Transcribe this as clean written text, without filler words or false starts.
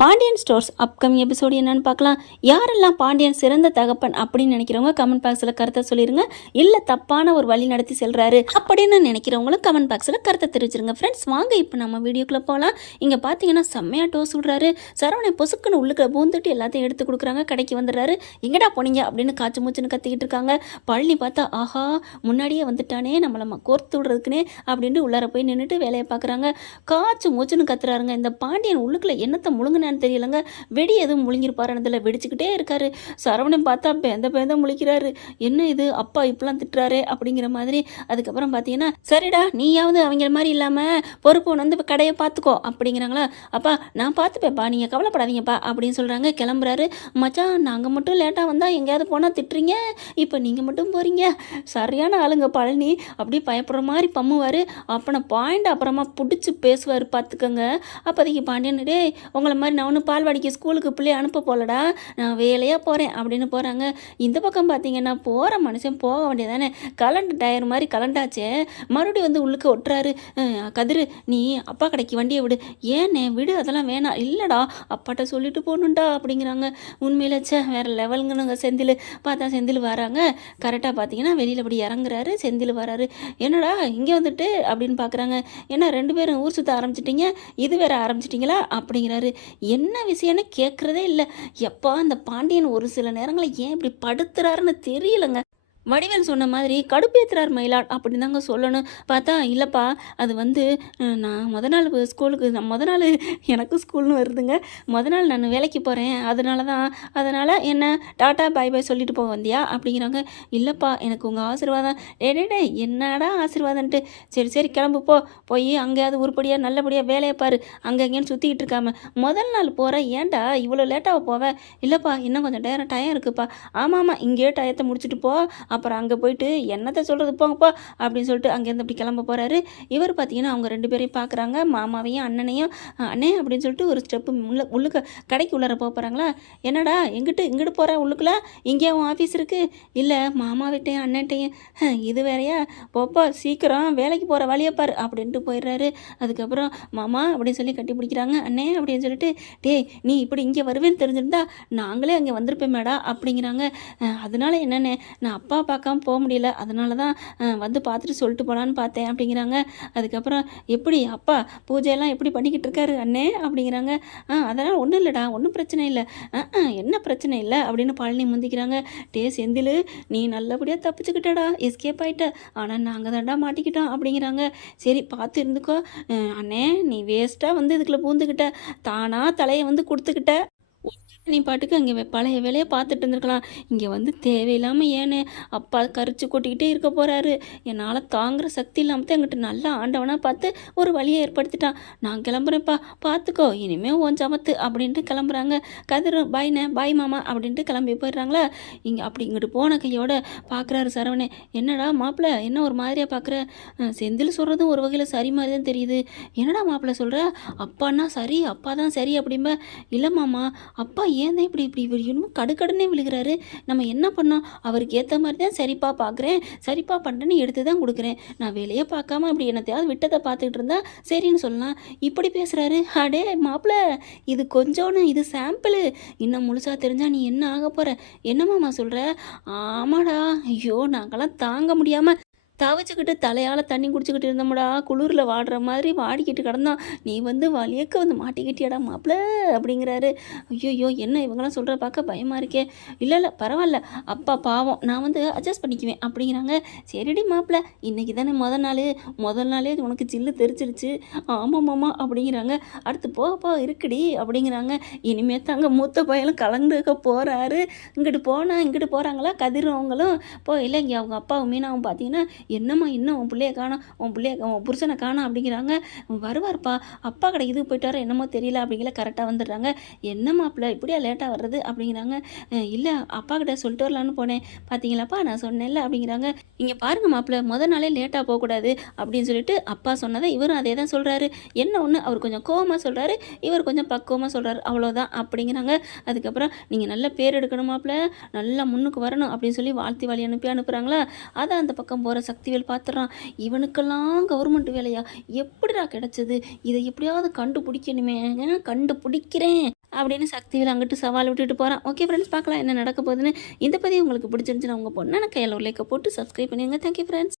Pandian stores upcoming episode என்னன்னு பார்க்கலாம். யாரெல்லாம் பாண்டியன் சிறந்த தகப்பன் அப்படின்னு நினைக்கிறவங்க கமெண்ட் பாக்ஸில் கருத்தை சொல்லிடுங்க. இல்லை தப்பான ஒரு வழி நடத்தி செல்றாரு அப்படின்னு நினைக்கிறவங்களும் கமெண்ட் பாக்ஸில் கருத்தை தெரிவிச்சிருங்க. ஃப்ரெண்ட்ஸ் வாங்க இப்போ நம்ம வீடியோக்குள்ளே போகலாம். இங்கே பார்த்தீங்கன்னா செம்மையாக டோஸ் விடுறாரு. சரவணை பொசுக்குன்னு உள்ளுக்குள்ள பூந்துட்டு எல்லாத்தையும் எடுத்து கொடுக்குறாங்க. கடைக்கு வந்துடுறாரு. எங்கடா போனீங்க அப்படின்னு காய்ச்சி மூச்சுன்னு கத்திக்கிட்டு இருக்காங்க. பழனி பார்த்தா ஆஹா முன்னாடியே வந்துட்டானே நம்மளை கோர்த்து விடுறதுக்குனே அப்படின்ட்டு உள்ளார போய் நின்றுட்டு வேலையை பார்க்குறாங்க. காய்ச்சி மூச்சுன்னு கத்துறாருங்க. இந்த பாண்டியன் உள்ளுக்குள்ள என்னத்தை முழுங்குன தெரியலங்க. வெடி எதுவும் முழுங்கிருப்பாருனதுல வெடிச்சுக்கிட்டே இருக்காரு. சரவணன் பார்த்தா பேந்த முழிக்கிறாரு. என்ன இது அப்பா இப்பெல்லாம் திட்டுறாரே அப்படிங்கிற மாதிரி. அதுக்கப்புறம் பார்த்தீங்கன்னா சரிடா நீயாவது அவங்க மாதிரி இல்லாமல் பொறுப்பு வந்து கடையை பார்த்துக்கோ அப்படிங்கிறாங்களா. அப்பா நான் பார்த்துப்பேப்பா நீங்கள் கவலைப்படாதீங்கப்பா அப்படின்னு சொல்கிறாங்க. கிளம்புறாரு. மச்சான் நாங்கள் மட்டும் லேட்டாக வந்தால் எங்கேயாவது போனால் திட்டுறீங்க, இப்போ நீங்கள் மட்டும் போகிறீங்க. சரியான ஆளுங்க பழனி. அப்படி பயப்படுற மாதிரி பம்முவார். அப்போ பாயிண்ட் அப்புறமா பிடிச்சி பேசுவார் பார்த்துக்கோங்க. அப்போதைக்கு பாண்டியன் டே உங்களை மாதிரி நான் ஒன்றும் பால்வாடிக்கு ஸ்கூலுக்கு பிள்ளைய அனுப்ப போகலடா, நான் வேலையாக போகிறேன் அப்படின்னு போகிறாங்க. இந்த பக்கம் பார்த்தீங்கன்னா போகிற மனுஷன் போக வேண்டியதானே. கலண்டு டயர் மாதிரி கலண்டாச்சே. மறுபடியும் வந்து உள்ளுக்கு ஒட்டுறாரு. கதிரு நீ அப்பா கடைக்கு வண்டியை விடு. ஏன்னே விடு அதெல்லாம் வேணாம். இல்லைடா அப்பாட்ட சொல்லிட்டு போகணுண்டா அப்படிங்கிறாங்க. உண்மையில வேறு லெவலுங்கனுங்க. செந்தில் பார்த்தா செந்தில் வராங்க. கரெக்டாக பார்த்தீங்கன்னா வெளியில் அப்படி இறங்குறாரு. செந்தில் வராரு. என்னடா இங்கே வந்துட்டு அப்படின்னு பார்க்குறாங்க. ஏன்னா 2 பேரும் ஊர் சுற்ற ஆரம்பிச்சிட்டிங்க, இது வேற ஆரம்பிச்சிட்டிங்களா அப்படிங்கிறாரு. என்ன விஷயம்னு கேட்குறதே இல்லை. எப்பா அந்த பாண்டியன் ஒரு சில நேரங்களில் ஏன் இப்படி படுத்துறாருன்னு தெரியலங்க. வடிவேல் சொன்ன மாதிரி கடுப்பேத்துறார் மயிலாட் அப்படின்னு தாங்க சொல்லணும். பார்த்தா இல்லைப்பா அது வந்து நான் நாள் ஸ்கூலுக்கு நாள் எனக்கு ஸ்கூல்னு வருதுங்க. நாள் நான் வேலைக்கு போகிறேன், அதனால் என்ன டாட்டா பாய் பாய் சொல்லிட்டு போக வந்தியா அப்படிங்கிறாங்க. இல்லைப்பா எனக்கு உங்கள் ஆசீர்வாதம். டே என்னடா ஆசீர்வாதன்ட்டு. சரி கிளம்பு போய் அங்கேயாவது உருப்படியாக நல்லபடியாக வேலையை பாரு. அங்கேன்னு சுற்றிக்கிட்டு இருக்காம நாள் போகிற ஏன்டா இவ்வளோ லேட்டாக போவேன். இல்லைப்பா இன்னும் கொஞ்சம் டைம் இருக்குப்பா. ஆமாம் இங்கேயே டயத்தை முடிச்சுட்டு போ, அப்புறம் அங்கே போயிட்டு என்னத்தை சொல்கிறது போங்கப்பா அப்படின்னு சொல்லிட்டு அங்கேருந்து அப்படி கிளம்ப போகிறாரு. இவர் பார்த்தீங்கன்னா அவங்க 2 பேரையும் பார்க்குறாங்க. மாமாவையும் அண்ணனையும். அண்ணே அப்படின்னு சொல்லிட்டு ஒரு ஸ்டெப்பு உள்ளுக்க கடைக்கு உள்ளார போகிறாங்களா. என்னடா இங்கிட்டு போகிற உள்ளுக்குள்ள இங்கே அவன் ஆஃபீஸ் இருக்குது. இல்லை மாமாவிட்டையும் அண்ணன்ட்டையும். இது வேறையா. போப்பா சீக்கிரம் வேலைக்கு போகிற வழியப்பார் அப்படின்ட்டு போயிடுறாரு. அதுக்கப்புறம் மாமா அப்படின்னு சொல்லி கட்டி பிடிக்கிறாங்க. அண்ணே அப்படின்னு சொல்லிட்டு டே நீ இப்படி இங்கே வருவேன்னு தெரிஞ்சிருந்தா நாங்களே அங்கே வந்திருப்பேன் மேடா அப்படிங்கிறாங்க. அதனால என்னென்ன நான் அப்பா பார்க்காம போக முடியல, அதனால தான் வந்து பார்த்துட்டு சொல்லிட்டு போகலான்னு பார்த்தேன் அப்படிங்கிறாங்க. அதுக்கப்புறம் எப்படி அப்பா பூஜையெல்லாம் எப்படி பண்ணிக்கிட்டு இருக்காரு அண்ணே அப்படிங்கிறாங்க. அதெல்லாம் ஒன்றும் இல்லைடா, ஒன்றும் பிரச்சனை இல்லை. என்ன பிரச்சனை இல்லை அப்படின்னு பழனி முந்திக்கிறாங்க. டே செந்தில் நீ நல்லபடியாக தப்பிச்சுக்கிட்டடா, எஸ்கேப் ஆகிட்ட. ஆனால் நாங்கள் தாண்டா மாட்டிக்கிட்டோம் அப்படிங்கிறாங்க. சரி பார்த்து இருந்துக்கோ அண்ணே, நீ வேஸ்ட்டாக வந்து இதுக்குள்ளே பூந்துக்கிட்ட, தானாக தலையை வந்து கொடுத்துக்கிட்ட. நீ பாட்டுக்கு அங்கே பழைய வேலையை பார்த்துட்டு இருந்திருக்கலாம். இங்கே வந்து தேவையில்லாமல் ஏன்னு அப்பா கரிச்சு கொட்டிக்கிட்டே இருக்க போகிறாரு. என்னால் தாங்குகிற சக்தி இல்லாமல் தான் எங்கிட்ட நல்லா ஆண்டவனாக பார்த்து ஒரு வழியை ஏற்படுத்திட்டான். நான் கிளம்புறேன்ப்பா பார்த்துக்கோ, இனிமேல் உன் சமத்து அப்படின்ட்டு கிளம்புறாங்க. கதிர் பாய்ண்ணே பாய் மாமா அப்படின்ட்டு கிளம்பி போயிடுறாங்களா. இங்கே அப்படி இங்கிட்டு போன கையோட பார்க்குறாரு சரவணே. என்னடா மாப்பிள்ளை என்ன ஒரு மாதிரியாக பார்க்குற. செந்தில் சொல்கிறதும் ஒரு வகையில் சரி மாதிரி தான் தெரியுது. என்னடா மாப்பிள்ளை சொல்கிற. அப்பான்னா சரி, அப்பா தான் சரி அப்படிம்ப. இல்லை மாமா அப்பா ஏன் தான் இப்படி இன்னும் கடுக்கடுன்னே விழுகிறாரு. நம்ம என்ன பண்ணோம், அவருக்கு ஏற்ற மாதிரி தான் சரிப்பா பார்க்குறேன், சரிப்பா பண்ணுறேன்னு எடுத்து தான் கொடுக்குறேன். நான் வேலையே பார்க்காம அப்படி என்னத்தையாவது விட்டதை பார்த்துக்கிட்டு இருந்தா சரின்னு சொல்லலாம். இப்படி பேசுகிறாரு. அடே மாப்பிள்ள இது கொஞ்சோன்னு, இது சாம்பிள். இன்னும் முழுசாக தெரிஞ்சால் நீ என்ன ஆக போகிற. என்னம்மாம்மா சொல்கிற. ஆமாடா ஐயோ நாங்களாம் தாங்க முடியாமல் தவச்சிக்கிட்டு தலையால் தண்ணி குடிச்சிக்கிட்டு இருந்தோம்டா. குளிரில் வாடுற மாதிரி வாடிக்கிட்டு கிடந்தோம். நீ வந்து வலியக்க வந்து மாட்டிக்கிட்டியாடா மாப்பிள்ள அப்படிங்கிறாரு. ஐயோ என்ன இவங்களாம் சொல்கிற பார்க்க பயமாக இருக்கே. இல்லை பரவாயில்ல அப்பா பாவம், நான் வந்து அட்ஜஸ்ட் பண்ணிக்குவேன் அப்படிங்கிறாங்க. சரிடி மாப்பிள்ள இன்றைக்கி தானே முதல் நாளே உனக்கு சில்லு தெரிச்சிருச்சு. ஆமாம்மாம்மா அப்படிங்கிறாங்க. அடுத்து போ இருக்குடி அப்படிங்கிறாங்க. இனிமேல் தாங்க மூத்த பையனும் கலந்துக்க போகிறாரு. இங்கிட்டு போகிறாங்களா கதிரவங்களும் இல்லை இங்கே அவங்க அப்பாவும் மீனாவும் பார்த்தீங்கன்னா என்னம்மா இன்னும் உன் பிள்ளைய காணோம், உன் புருஷனை காணோம் அப்படிங்கிறாங்க. வருவார்ப்பா அப்பா கடை இது போயிட்டாரோ என்னமோ தெரியல அப்படிங்கிற கரெக்டாக வந்துடுறாங்க. என்ன மாப்பிள்ள இப்படியா லேட்டாக வர்றது அப்படிங்கிறாங்க. இல்லை அப்பா கிட்ட சொல்லிட்டு வரலான்னு போனேன், பார்த்தீங்களாப்பா நான் சொன்னேன்ல அப்படிங்கிறாங்க. இங்கே பாருங்கள் மாப்பிள்ள நாளே லேட்டாக போகக்கூடாது அப்படின்னு சொல்லிட்டு அப்பா சொன்னதை இவரும் அதே தான் சொல்கிறாரு. என்ன ஒன்று அவர் கொஞ்சம் கோவமாக சொல்கிறாரு, இவர் கொஞ்சம் பக்குவமாக சொல்கிறாரு, அவ்வளோதான் அப்படிங்கிறாங்க. அதுக்கப்புறம் நீங்கள் நல்ல பேர் எடுக்கணும் மாப்பிள்ள, நல்லா முன்னுக்கு வரணும் அப்படின்னு சொல்லி வாழ்த்தி அனுப்புகிறாங்களா. அதை அந்த பக்கம் போகிற சக்திவேல் பார்த்துறான். இவனுக்கெல்லாம் கவர்மெண்ட் வேலையா எப்படிடா கிடைச்சது, இதை எப்படியாவது கண்டுபிடிக்கணுமே, கண்டுபிடிக்கிறேன் அப்படின்னு சக்திவேல் அங்கிட்டு சவால் விட்டுட்டு போகிறான். ஓகே ஃப்ரெண்ட்ஸ், பார்க்கலாம் என்ன நடக்க போகுதுன்னு. இந்த பதிவு உங்களுக்கு பிடிச்சிருந்துச்சுன்னா உங்கள் பொண்ணான கையில் ஒரு லைக்கை போட்டு சப்ஸ்கிரைப் பண்ணிடுங்க. Thank you friends.